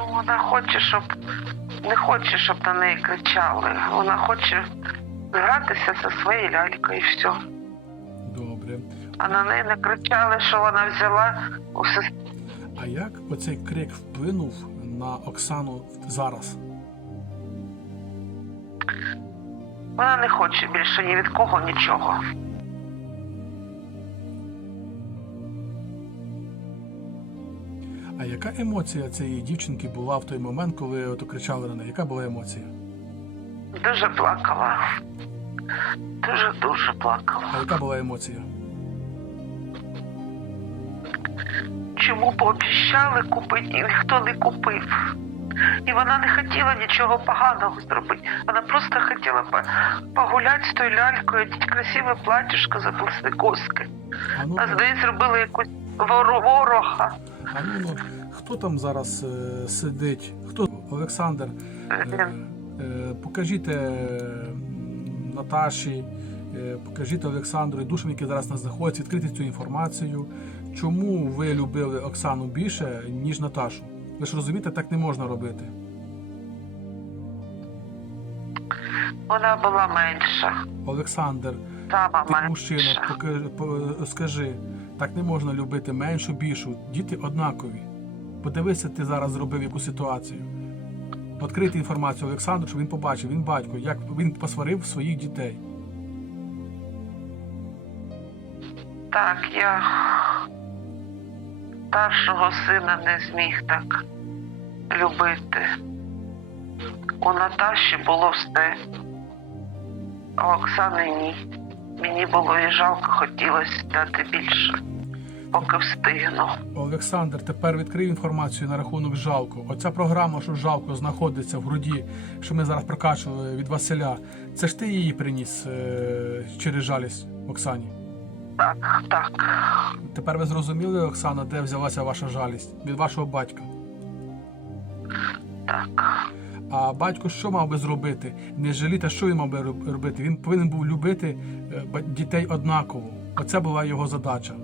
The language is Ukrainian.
Ну, вона хоче, щоб не хоче, щоб на неї кричали. Вона хоче гратися зі своєю лялькою і все. Добре. А на неї не кричали, що вона взяла у сестру. А як оцей крик вплинув на Оксану зараз? Вона не хоче більше ні від кого нічого. А яка емоція цієї дівчинки була в той момент, коли ото кричали на неї? Яка була емоція? Дуже плакала. Дуже дуже плакала. А яка була емоція? Чому пообіцяли купити, і ніхто не купив. І вона не хотіла нічого поганого зробити. Вона просто хотіла по- погуляти з тою лялькою, красиве платьишко за пластикоски. А ну, А з неї зробили якусь ворога. а ну, ну хто там зараз е, сидить? Хто Олександр? Е, е, покажіть е, Наташі, е, покажіть Олександру і душам, які зараз нас знаходяться, відкрити цю інформацію. Чому ви любили Оксану більше, ніж Наташу? Ви ж розумієте, так не можна робити. Вона була менша, Олександр, сама ти мужчина, покажи, по- скажи, так не можна любити меншу, більшу. Діти однакові. Подивися, ти зараз зробив яку ситуацію. Відкрити інформацію Олександру, щоб він побачив, він батько, як він посварив своїх дітей. Так, я старшого сина не зміг так любити. У Наташі було все, а Оксани ні. Мені було і жалко, хотілося дати більше, поки встигну. Олександр, тепер відкрив інформацію на рахунок жалко. Оця програма, що жалко знаходиться в груді, що ми зараз прокачували від Василя. Це ж ти її приніс е- через жалість Оксані. Так, так. Тепер ви зрозуміли, Оксана, де взялася ваша жалість? Від вашого батька. Так. А батько що мав би зробити? Не жаліти, що він мав би робити? Він повинен був любити е, дітей однаково. Оце була його задача.